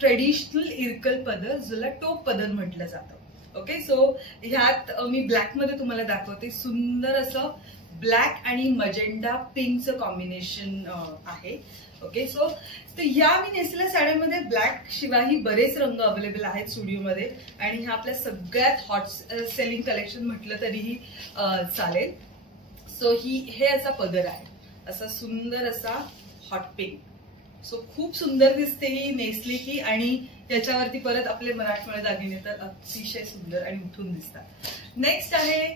ट्रेडिशनल इरकल पदर, ज्याला टोप पदर म्हटलं जातं. ओके. सो ह्यात मी ब्लॅक मध्ये तुम्हाला दाखवते. सुंदर असं ब्लॅक आणि मजेंडा पिंकचं कॉम्बिनेशन आहे. ओके. सो तर ह्या मी नेसलेल्या साड्यांमध्ये ब्लॅक शिवायही बरेच रंग अवेलेबल आहेत स्टुडिओमध्ये आणि ह्या आपल्या सगळ्यात हॉट सेलिंग कलेक्शन म्हटलं तरीही चालेल. सो हे असा पदर आहे, असा सुंदर असा हॉट पिंक. सो खूप सुंदर दिसते ही नेसली की, आणि याच्यावरती परत आपले मराठमोळे दागिने तर अतिशय सुंदर आणि उठून दिसतात. नेक्स्ट आहे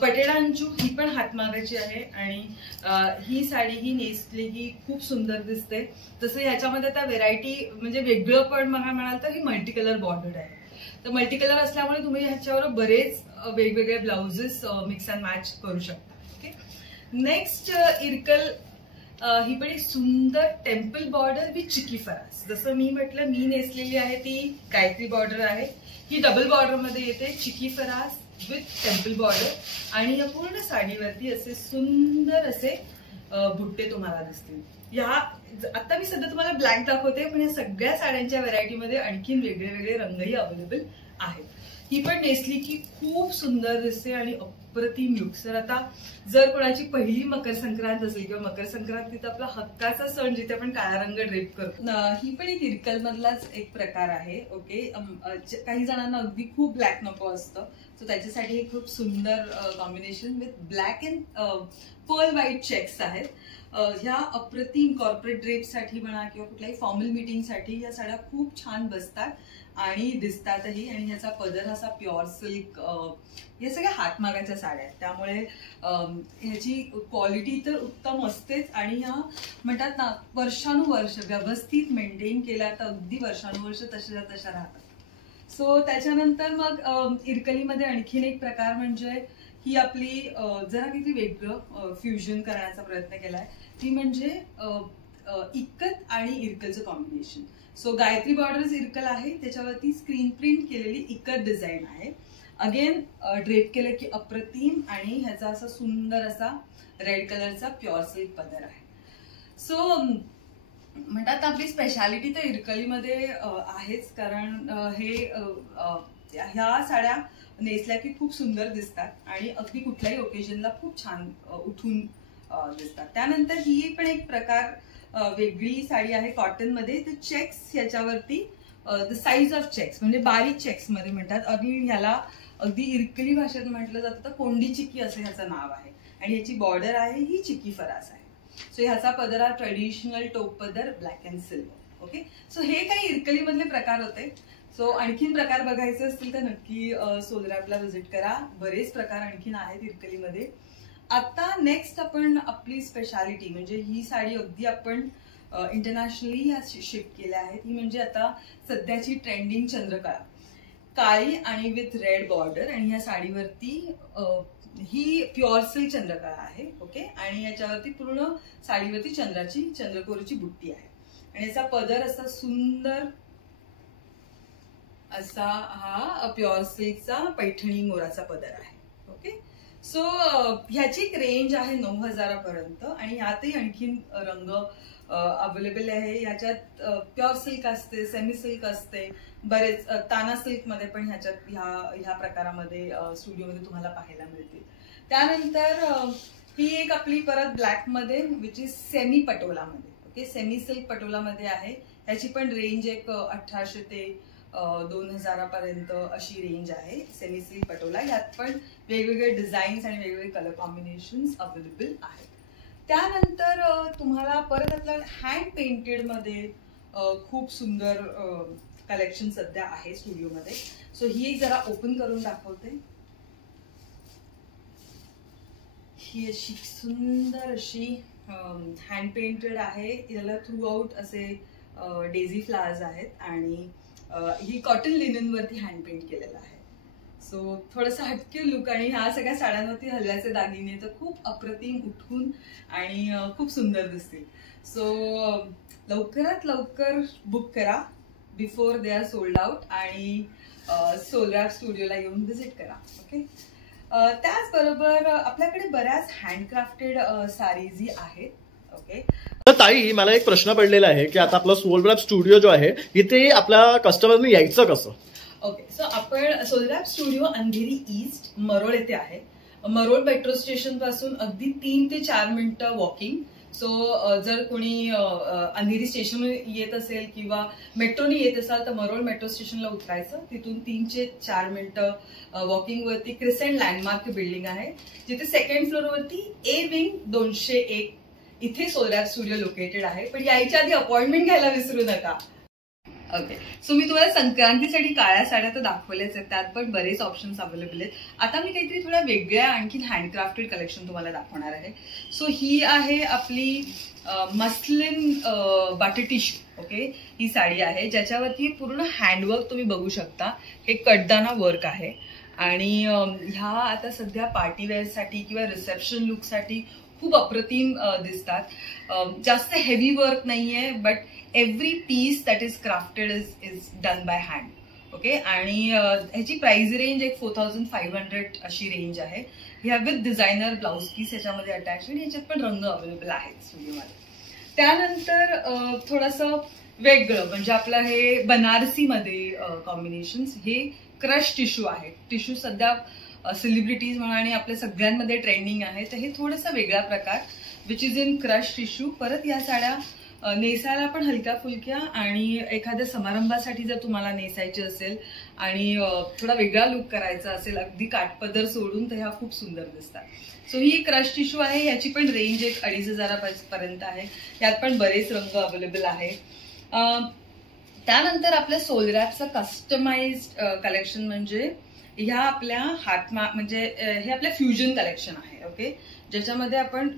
पटेला अंजू. ही पण हातमागाची आहे आणि ही साडी ही नेसली की खूप सुंदर दिसते. तसं ह्याच्यामध्ये आता व्हेरायटी म्हणजे वेगळं पण म्हणाल तर ही मल्टी कलर बॉर्डर आहे. तर मल्टी कलर असल्यामुळे तुम्ही ह्याच्यावर बरेच वेगवेगळे ब्लाउजेस मिक्स अँड मॅच करू शकता. ओके. नेक्स्ट इरकल. ही पण एक सुंदर टेम्पल बॉर्डर विथ चिकी फरास. जसं मी म्हटलं, मी नेसलेली आहे ती गायत्री बॉर्डर आहे. ही डबल बॉर्डर मध्ये येते, चिकी फरास विथ टेम्पल बॉर्डर. आणि या पूर्ण साडीवरती असे सुंदर असे बुट्टे तुम्हाला दिसतील. आता मी सध्या तुम्हाला ब्लॅक दाखवते, पण या सगळ्या साड्यांच्या व्हरायटीमध्ये आणखीन वेगळे वेगळे रंगही अवेलेबल आहेत. ही पण नेसली की खूप सुंदर दिसते आणि अप्रतिम लुक. सर आता जर कोणाची पहिली मकर संक्रांत असेल किंवा मकर संक्रांतीत आपला हक्काचा सण जिथे आपण काळा रंग ड्रेप करतो, ही पण एक इरकल मधलाच एक प्रकार आहे. ओके. काही जणांना अगदी खूप ब्लॅक नको असतं, सो त्याच्यासाठी हे खूप सुंदर combination with black and pearl white checks आहेत. ह्या अप्रतिम कॉर्पोरेट ड्रेपसाठी म्हणा किंवा कुठल्याही फॉर्मल मीटिंगसाठी या साड्या खूप छान बसतात आणि दिसतातही. आणि ह्याचा पदर असा प्युअर सिल्क. या सगळ्या हातमागाच्या साड्या आहेत, त्यामुळे ह्याची क्वालिटी तर उत्तम असतेच आणि ह्या म्हणतात ना वर्षानुवर्ष व्यवस्थित मेंटेन केल्या तर अगदी वर्षानुवर्ष तशा तशा राहतात. सो त्याच्यानंतर मग इरकलीमध्ये आणखीन एक प्रकार म्हणजे ही आपली जरा किती वेगळं फ्युजन करण्याचा प्रयत्न केलाय, ती म्हणजे इक्कत आणि इरकलचं combination. So Gayatri border Irkal आहे, त्याच्यावरती स्क्रीन प्रिंट केलेली इक्कत डिझाईन आहे. अगेन ड्रेप केलं की अप्रतिम आणि ह्याचा असा सुंदर असा रेड कलरचा प्युअर सिल्क पदर आहे. सो म्हणतात आपली स्पेशालिटी तर इरकलीमध्ये आहेच, कारण ह्या साड्या नेसल्या की खूप सुंदर दिसतात आणि अगदी कुठल्याही ओकेजनला खूप छान उठून दिसतात. त्यानंतर ही पण एक प्रकार वेगळी साडी आहे कॉटन मध्ये. तर चेक्स ह्याच्यावरती द साईज ऑफ चेक्स म्हणजे बारीक चेक्स मध्ये म्हणतात आणि ह्याला अगदी इरकली भाषेत म्हटलं जातं तर कोंडी चिक्की असं ह्याचं नाव आहे आणि ह्याची बॉर्डर आहे ही चिक्की फरास आहे. सो ह्याचा पदर हा ट्रेडिशनल टोप पदर black and silver. Okay, so हे काही इरकली मधले प्रकार होते. सो आणखीन प्रकार बघायचे असतील तर नक्की सोलरॅपला व्हिजिट करा. बरेच प्रकार आणखीन आहेत इरकलीमध्ये. आता नेक्स्ट आपण आपली स्पेशालिटी म्हणजे ही साडी अगदी आपण इंटरनॅशनली ह्या शिफ्ट केल्या आहेत. ही म्हणजे आता सध्याची ट्रेंडिंग चंद्रकळा, काळी आणि विथ रेड बॉर्डर. आणि ह्या साडीवरती ही प्युअर सिल्क चंद्रकळा आहे. ओके, आणि याच्यावरती पूर्ण साडीवरती चंद्रकोरीची बुट्टी आहे आणि याचा पदर असा सुंदर असा हा प्युअर सिल्कचा पैठणी मोराचा पदर आहे. ओके, सो ह्याची एक रेंज आहे 9,000 पर्यंत आणि यातही आणखीन रंग अवेलेबल आहे. ह्याच्यात प्युअर सिल्क असते, सेमी सिल्क असते, बरेच ताना सिल्क मध्ये पण ह्याच्यात ह्या प्रकारामध्ये स्टुडिओमध्ये तुम्हाला पाहायला मिळतील. त्यानंतर ही एक आपली परत ब्लॅक मध्ये विच इज सेमी पटोलामध्ये. ओके, सेमी सिल्क पटोलामध्ये आहे. ह्याची पण रेंज एक 1,800 ते 2,000 पर्यंत अशी रेंज आहे सेमी सिल्क पटोला. यात पण वेगवेगळे डिझाईन्स आणि वेगवेगळे कलर कॉम्बिनेशन्स अवेलेबल आहेत. त्यानंतर तुम्हाला परत आपल्या हँड पेंटेड मध्ये खूप सुंदर कलेक्शन सध्या आहे स्टुडिओमध्ये. सो ही एक जरा ओपन करून दाखवते. ही अशी सुंदर अशी हँड पेंटेड आहे. याला थ्रू आउट असे डेझी फ्लावर्स आहेत आणि ही कॉटन लिनन वरती हँड पेंट केलेलं आहे. सो थोडासा हटके लुक आणि ह्या सगळ्या साड्यांवरती हलव्याचे दागिने तर खूप अप्रतिम उठून आणि खूप सुंदर दिसतील. सो लवकरात लवकर बुक करा before they are sold out आणि सोलरॅप स्टुडिओला येऊन व्हिजिट करा. ओके, त्याचबरोबर आपल्याकडे बऱ्याच हँडक्राफ्टेड साडीज आहेत. ओके, तर ताई मला एक प्रश्न पडलेला आहे की आता आपला सोलरॅप स्टुडिओ जो आहे इथे आपल्या कस्टमरने यायचं कसं? ओके, सो आपण सोलरॅप स्टुडिओ अंधेरी ईस्ट मरोळ येथे आहे. मरोळ मेट्रो स्टेशन पासून अगदी 3 ते 4 मिनिटं वॉकिंग. सो जर कोणी अंधेरी स्टेशन येत असेल किंवा मेट्रोने येत असाल तर मरोळ मेट्रो स्टेशनला उतरायचं. तिथून 3 ते 4 मिनिटं वॉकिंग वरती क्रिसेंट लँडमार्क बिल्डिंग आहे जिथे सेकंड फ्लोर वरती ए विंग 201 इथे सोलरॅप स्टुडिओ लोकेटेड आहे. पण यायच्या आधी अपॉइंटमेंट घ्यायला विसरू नका. ओके, सो मी तुम्हाला संक्रांतीसाठी काळ्या साड्या तर दाखवल्याच आहेत, त्यात पण बरेच ऑप्शन्स अवेलेबल आहेत. आता मी काहीतरी थोड्या वेगळ्या आणखी हँडक्राफ्टेड कलेक्शन तुम्हाला दाखवणार आहे. सो ही आहे आपली मस्लिन बाटी टिश्यू. ओके, ही साडी आहे ज्याच्यावरती पूर्ण हँडवर्क तुम्ही बघू शकता. हे कटदाना वर्क आहे आणि ह्या आता सध्या पार्टीवेअर साठी किंवा रिसेप्शन लुक साठी खूप अप्रतिम दिसतात. जास्त हेवी वर्क नाहीये but every piece that is crafted is done by hand. Okay, आणि ह्याची प्राइस रेंज एक 4,500 अशी रेंज आहे. ह्या विथ डिझायनर ब्लाउज पीस याच्यामध्ये अटॅच आणि याच्यात पण रंग अवेलेबल आहेत स्टुडिओमध्ये. त्यानंतर थोडंसं वेगळं म्हणजे आपलं हे बनारसी मध्ये कॉम्बिनेशन्स. हे क्रश टिश्यू आहे. टिश्यू सध्या सेलिब्रिटीज म्हणा आणि आपल्या सगळ्यांमध्ये ट्रेंडिंग आहे. तर हे थोडासा वेगळा प्रकार which is in crush tissue. परत या साड्या नेसायला पण हलक्या फुलक्या आणि एखाद्या समारंभासाठी जर तुम्हाला नेसायची असेल आणि थोडा वेगळा लुक करायचा असेल अगदी काठपदर सोडून तर ह्या खूप सुंदर दिसतात. सो ही क्रश टिश्यू आहे. याची पण रेंज एक 2,500 पर्यंत आहे. यात पण बरेच रंग अवेलेबल आहे. त्यानंतर आपल्या सोलरॅपचं कस्टमाइज्ड कलेक्शन म्हणजे ह्या आपल्या म्हणजे हे आपल्या फ्युजन कलेक्शन आहे. ओके, ज्याच्यामध्ये आपण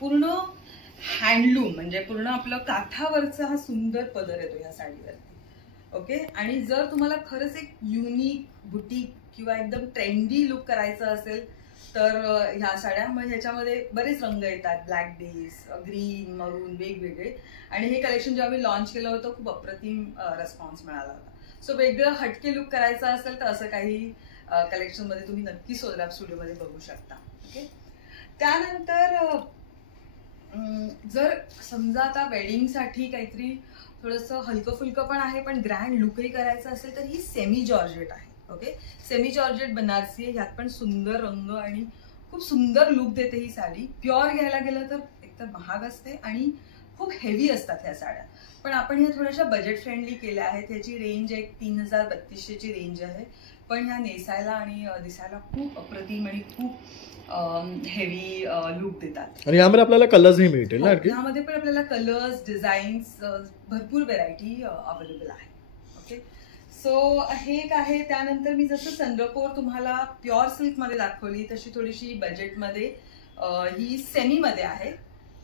पूर्ण हँडलूम म्हणजे पूर्ण आपलं काठावरचा हा सुंदर पदर येतो ह्या साडीवरती. ओके, आणि जर तुम्हाला खरंच एक युनिक बुटीक किंवा एकदम ट्रेंडी लुक करायचं असेल तर ह्या साड्या म्हणजे ह्याच्यामध्ये बरेच रंग येतात. ब्लॅक बेस, ग्रीन, मरून वेगवेगळे. आणि हे कलेक्शन जेव्हा मी लॉन्च केलं होतं खूप अप्रतिम रिस्पॉन्स मिळाला होता. सो वेगळं हटके लुक करायचं असेल तर असं काही कलेक्शन मध्ये तुम्ही नक्की सोलरॅप स्टुडिओमध्ये बघू शकता. ओके, त्यानंतर जर समजा आता वेडिंगसाठी काहीतरी थोडंसं हलकं फुलकं पण आहे पण ग्रँड लुकही करायचं असेल तर ही सेमी जॉर्जेट आहे. ओके, सेमी जॉर्जेट बनारसी आहे. ह्यात पण सुंदर रंग आणि खूप सुंदर लुक देते ही साडी. प्युअर घ्यायला गेलं तर एकतर महाग असते आणि खूप हेवी असतात ह्या साड्या. पण आपण ह्या थोड्याशा बजेट फ्रेंडली केल्या आहेत. ह्याची रेंज एक 3,3200ची रेंज आहे. पण ह्या नेसायला आणि दिसायला खूप अप्रतिम आणि खूप हेवी लुक देतात. आणि यामध्ये आपल्याला कलर्सही मिळतील ना? यामध्ये पण आपल्याला कलर्स, डिझाईन्स, भरपूर व्हेरायटी अवेलेबल आहे. ओके, सो हे एक आहे. त्यानंतर मी जसं चंद्रकोर तुम्हाला प्युअर सिल्क मध्ये दाखवली तशी थोडीशी बजेटमध्ये ही सेमी मध्ये आहे.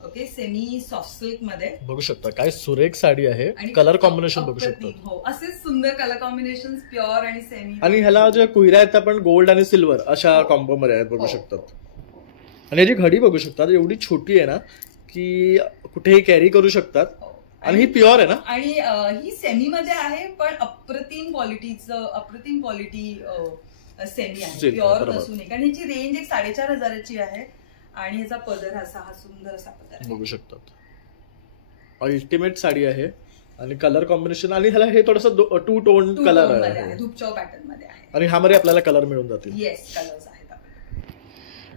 ओके, सेमी सॉफ्ट सिल्क मध्ये बघू शकता काय सुरेख साडी आहे. कलर कॉम्बिनेशन बघू शकता. हो, असेच सुंदर कलर कॉम्बिनेशन प्युअर आणि सेमी. आणि ह्याला ज्या कुयऱ्या आहेत त्या पण गोल्ड आणि सिल्वर अशा कॉम्बो मध्ये आहेत बघू शकतात. आणि याची घडी बघू शकतात, एवढी छोटी आहे ना की कुठेही कॅरी करू शकतात. आणि ही प्युअर आहे ना? आणि ही सेमी मध्ये आहे पण अप्रतिम क्वालिटी सेमी आहे, प्युअर नसून. कारण ह्याची रेंज 4,500 आहे आणि ह्याचा पदर असा हा सुंदर असा पदर बघू शकतात. अल्टिमेट साडी आहे आणि कलर कॉम्बिनेशन आणि ह्याला हे थोडंसं 2 टोन कलर आहे, धूपचाव पॅटर्न मध्ये आहे. आणि ह्यामध्ये आपल्याला कलर मिळून जातील. येस, कलर्स आहेत.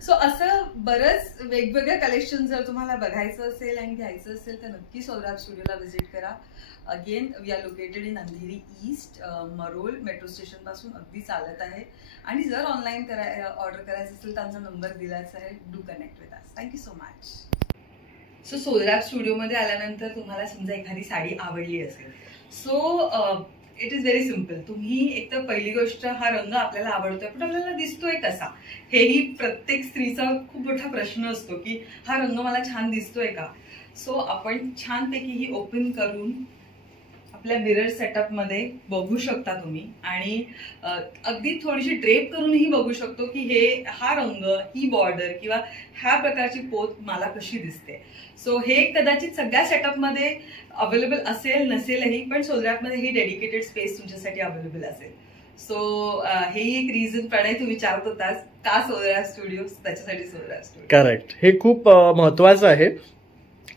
सो असं बरंच वेगवेगळ्या कलेक्शन जर तुम्हाला बघायचं असेल आणि घ्यायचं असेल तर नक्की सौरभ स्टुडिओला व्हिजिट करा. Again we are located in Andheri East, Marol metro station पासून अगदी चालत आहे. आणि जर ऑनलाईन ऑर्डर करायचं असेल तर आमचा नंबर दिलाच आहे. Do connect with us. Thank you so much. So Saurabh स्टुडिओमध्ये आल्यानंतर तुम्हाला समजा एखादी साडी आवडली असेल, so it is very simple. तुम्ही एक तर पहिली गोष्ट, हा रंग आपल्याला आवडतोय पण आपल्याला दिसतोय कसा, हेही प्रत्येक स्त्रीचा खूप मोठा प्रश्न असतो की हा रंग मला छान दिसतोय का. सो आपण छानपैकी ही ओपन करून आपल्या मिरर सेटअप मध्ये बघू शकता तुम्ही. आणि अगदी थोडीशी ड्रेप करूनही बघू शकतो की हा रंग, ही बॉर्डर किंवा ह्या प्रकारची पोत मला कशी दिसते. सो हे कदाचित सगळ्या सेटअप मध्ये अवेलेबल असेल नसेलही, पण सोलरॅपमध्ये ही डेडिकेटेड स्पेस तुमच्यासाठी अवेलेबल असेल. सो हेही एक रिझन. प्रणय, तू विचारत होतास का सोलरॅप स्टुडिओ, त्याच्यासाठी सोलरॅप स्टुडिओ. करेक्ट. हे खूप महत्वाचं आहे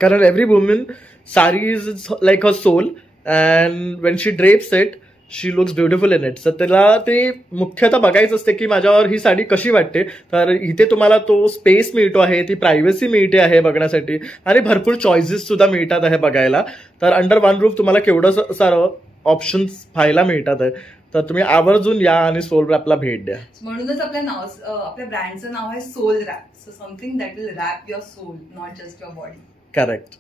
कारण every woman sari is like a soul and when she drapes it she looks beautiful in it. तर त्याला ते मुख्यतः बघायचं असते की माझ्यावर ही साडी कशी वाटते. तर इथे तुम्हाला तो स्पेस मिळतो आहे, ती प्रायव्हसी मिळते आहे बघण्यासाठी आणि भरपूर चॉईसेस सुद्धा मिळतात आहे बघायला. तर अंडर वन रूफ तुम्हाला केवढं सारं ऑप्शन्स पाहायला मिळतात आहे. तर तुम्ही आवर्जून या आणि सोल रॅपला भेट द्या. म्हणूनच आपल्या ब्रँडचं नाव आहे Soul Wrap. So something that will wrap your soul, not just your body. Correct.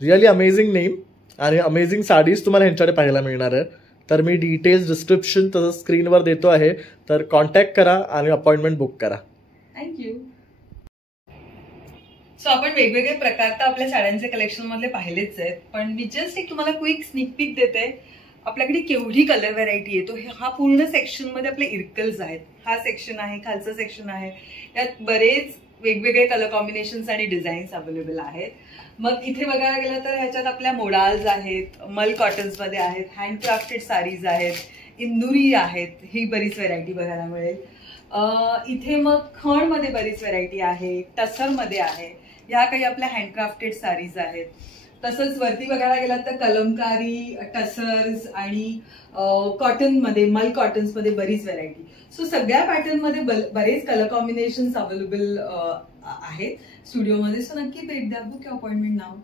Really amazing name आणि अमेझिंग साडीज तुम्हाला ह्यांच्याकडे पाहायला मिळणार आहे. तर मी डिटेल्स डिस्क्रिप्शन तसंच स्क्रीनवर देतो आहे. तर कॉन्टॅक्ट करा आणि अपॉइंटमेंट बुक करा. थँक्यू. सो आपण वेगवेगळे प्रकार तर आपल्या साड्यांचे कलेक्शन मधले पाहिलेच आहेत, पण मी जस्ट एक तुम्हाला क्विक स्निक पीक देते. आपल्याकडे केवढी कलर व्हरायटी येतो. हा पूर्ण सेक्शन मध्ये आपले इरकल्स आहेत. हा सेक्शन आहे, खालचं सेक्शन आहे. यात बरेच वेगवेगळे कलर कॉम्बिनेशन्स आणि डिझाईन्स अवेलेबल आहेत. मग इथे बघायला गेलं तर ह्याच्यात आपल्या मोडाल्स आहेत, मल कॉटन्स मध्ये आहेत, हँडक्राफ्टेड साडीज आहेत, इंदुरी आहेत. ही बरीच व्हरायटी बघायला मिळेल. इथे मग खण मध्ये बरीच व्हरायटी आहे, टसर मध्ये आहे. ह्या काही आपल्या हँडक्राफ्टेड साडीज आहेत. तसंच वरती बघायला गेलात तर कलमकारी, टसर्स आणि कॉटन मध्ये, मल कॉटन्स मध्ये बरीच व्हरायटी. सो सगळ्या पॅटर्न मध्ये बरेच कलर कॉम्बिनेशन्स अवेलेबल आहेत स्टुडिओमध्ये. सो नक्की भेट द्या. बुक अपॉइंटमेंट नाव.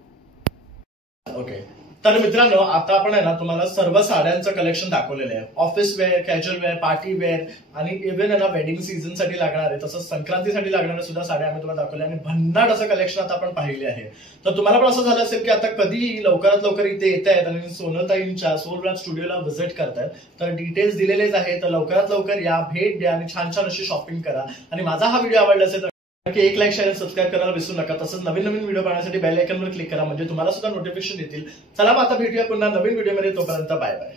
ओके. तर मित्रांनो, आता आपण आहे ना तुम्हाला सर्व साड्यांचं कलेक्शन दाखवलेलं आहे. Office wear, casual wear, party wear आणि इव्हन आहे ना वेडिंग सीझन साठी लागणार आहे, तसंच संक्रांतीसाठी लागणाऱ्या सुद्धा साड्या आम्ही तुम्हाला दाखवल्या आणि भन्नाट असं कलेक्शन आता आपण पाहिले आहे. तर तुम्हाला पण असं झालं असेल की आता कधी लवकरात लवकर इथे येत आहेत आणि सोनलताईंच्या सोल रॅप स्टुडिओला व्हिजिट करतायत. तर डिटेल्स दिलेलेच आहे. तर लवकरात लवकर या, भेट द्या आणि छान छान अशी शॉपिंग करा. आणि माझा हा व्हिडिओ आवडला असेल तर एक लाईक, शेअर, सबस्क्राईब करायला विसरू नका. तसंच नवीन नवीन व्हिडिओ पाहण्यासाठी बेल आयकॉनवर क्लिक करा म्हणजे तुम्हाला सुद्धा नोटिफिकेशन येतील. चला मग आता भेटूया पुन्हा नवीन व्हिडिओमध्ये. तोपर्यंत बाय बाय.